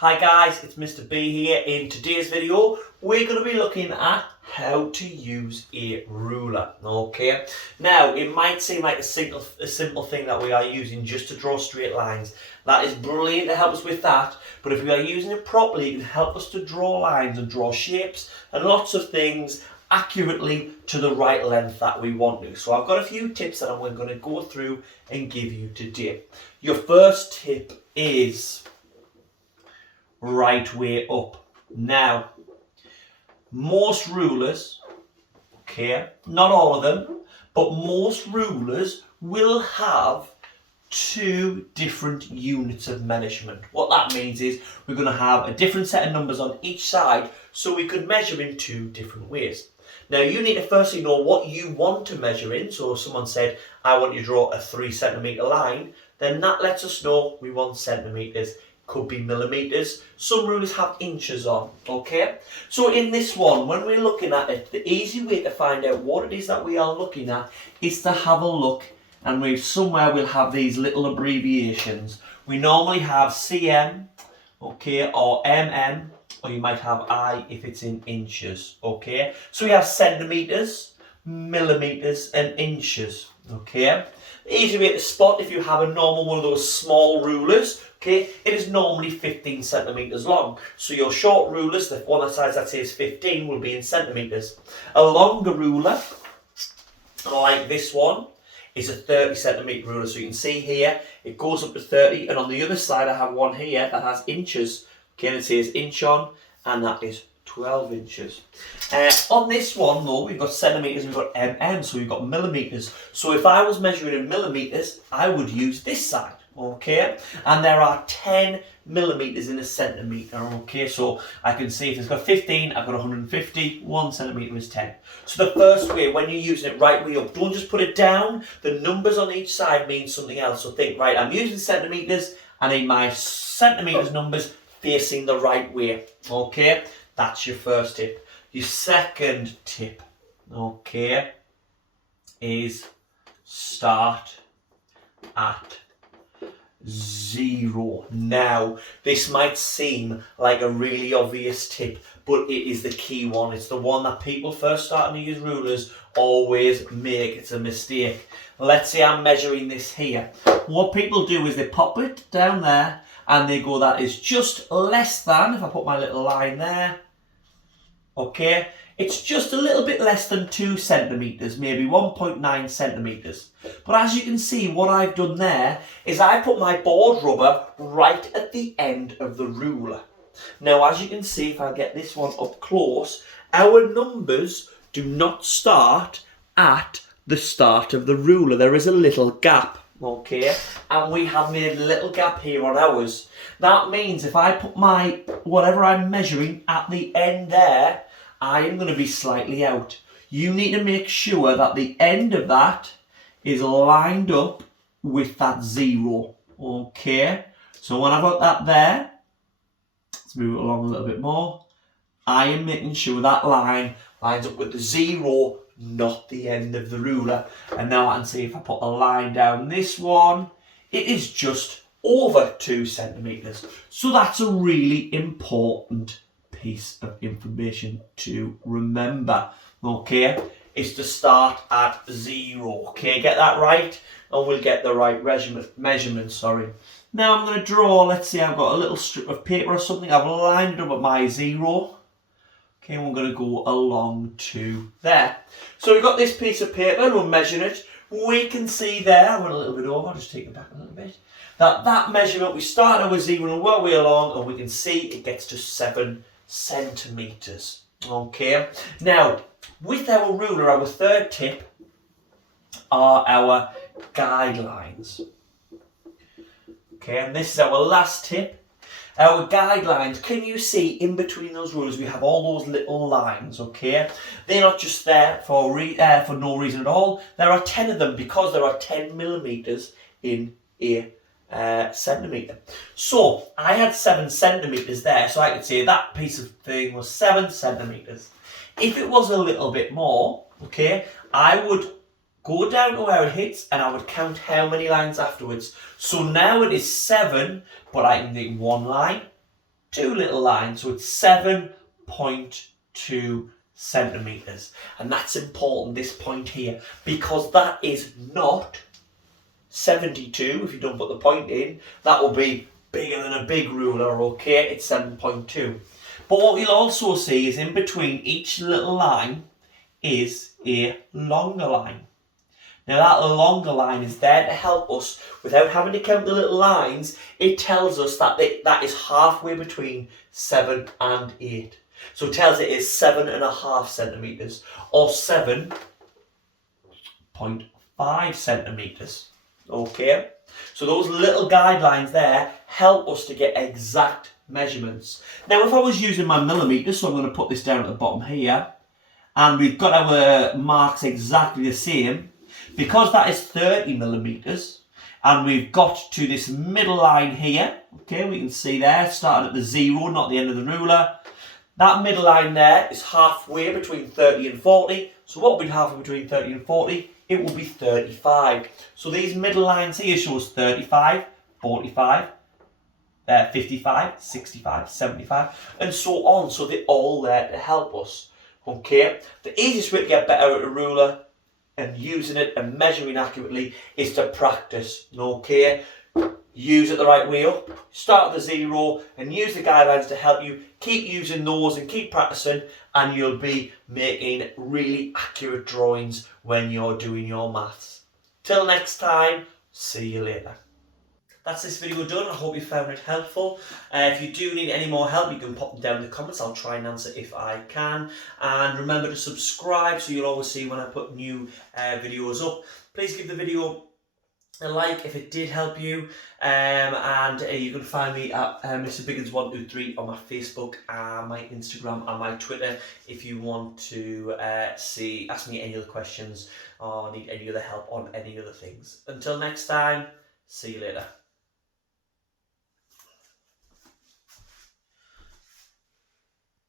Hi guys, it's Mr. B here. In today's video, we're going to be looking at how to use a ruler. Okay, now it might seem like a simple thing that we are using just to draw straight lines. That is brilliant to help us with that, but if we are using it properly, it can help us to draw lines and draw shapes and lots of things accurately to the right length that we want to. So I've got a few tips that I'm going to go through and give you today. Your first tip is right way up. Now, most rulers, okay, not all of them, but most rulers will have two different units of measurement. What that means is we're going to have a different set of numbers on each side, so we could measure in two different ways. Now you need to firstly know what you want to measure in. So if someone said, I want you to draw a 3 centimetre line, then that lets us know we want centimetres. Could be millimetres. Some rulers have inches on, okay? So in this one, when we're looking at it, the easy way to find out what it is that we are looking at is to have a look, and we'll have these little abbreviations. We normally have cm, okay, or mm, or you might have I if it's in inches, okay? So we have centimetres, millimetres and inches, okay? The easy way to spot if you have a normal one of those small rulers, okay, it is normally 15 centimetres long. So your short rulers, the one size that says 15, will be in centimetres. A longer ruler, like this one, is a 30 centimetre ruler. So you can see here, it goes up to 30, and on the other side I have one here that has inches. Okay, and it says inch on, and that is 12 inches. On this one though, we've got centimetres, we've got mm, so we've got millimetres. So if I was measuring in millimetres, I would use this side, okay? And there are 10 millimetres in a centimetre, okay? So I can see if it's got 15, I've got 150, 1 centimetre is 10. So the first way, when you're using it right way up, don't just put it down. The numbers on each side mean something else. So think, right, I'm using centimetres, and in my centimetres numbers facing the right way, okay? That's your first tip. Your second tip, okay, is start at 0. Now, this might seem like a really obvious tip, but it is the key one. It's the one that people first starting to use rulers always make. It's a mistake. Let's say I'm measuring this here. What people do is they pop it down there and they go, that is just less than, if I put my little line there, okay, it's just a little bit less than 2 centimetres, maybe 1.9 centimetres. But as you can see, what I've done there is I put my board rubber right at the end of the ruler. Now, as you can see, if I get this one up close, our numbers do not start at the start of the ruler. There is a little gap, okay, and we have made a little gap here on ours. That means if I put my whatever I'm measuring at the end there, I am going to be slightly out. You need to make sure that the end of that is lined up with that 0, okay? So when I've got that there, let's move it along a little bit more. I am making sure that line lines up with the 0, not the end of the ruler. And now I can see if I put a line down this one, it is just over 2 centimetres. So that's a really important piece of information to remember, okay, is to start at 0, okay, get that right and we'll get the right measurement, sorry. Now I'm going to draw, let's say I've got a little strip of paper or something, I've lined up at my 0, okay, and we're going to go along to there. So we've got this piece of paper and we'll measure it. We can see there, I went a little bit over, I'll just take it back a little bit, that measurement, we start with 0 and work way along, and we can see it gets to 7 centimetres, okay? Now, with our ruler, our third tip are our guidelines, okay? And this is our last tip. Our guidelines, can you see in between those rulers we have all those little lines, okay? They're not just there for no reason at all. There are 10 of them because there are 10 millimetres in a centimetre. So I had 7 centimetres there, so I could say that piece of thing was 7 centimetres. If it was a little bit more, okay, I would go down to where it hits and I would count how many lines afterwards. So now it is 7, but I can make 1 line, two little lines, so it's 7.2 centimetres. And that's important, this point here, because that is not 72. If you don't put the point in, that will be bigger than a big ruler, okay? It's 7.2. But what you'll also see is in between each little line is a longer line. Now that longer line is there to help us without having to count the little lines. It tells us that that is halfway between 7 and 8. So it tells it is 7.5 centimetres or 7.5 centimetres. Okay, so those little guidelines there help us to get exact measurements. Now if I was using my millimetres, so I'm going to put this down at the bottom here, and we've got our marks exactly the same, because that is 30 millimetres, and we've got to this middle line here, okay, we can see there, starting at the 0, not the end of the ruler. That middle line there is halfway between 30 and 40, so what would be halfway between 30 and 40? It will be 35. So these middle lines here shows 35, 45, 55, 65, 75, and so on. So they're all there to help us. Okay, the easiest way to get better at a ruler and using it and measuring accurately is to practice. Okay, use it the right way up, start at the 0 and use the guidelines to help you. Keep using those and keep practicing, and you'll be making really accurate drawings when you're doing your maths. Till next time, see you later. That's this video done. I hope you found it helpful. If you do need any more help, you can pop them down in the comments. I'll try and answer if I can. And remember to subscribe so you'll always see when I put new videos up. Please give the video a like if it did help you, and you can find me at Mr. Biggins123 on my Facebook, my Instagram and my Twitter if you want to ask me any other questions or need any other help on any other things. Until next time, see you later.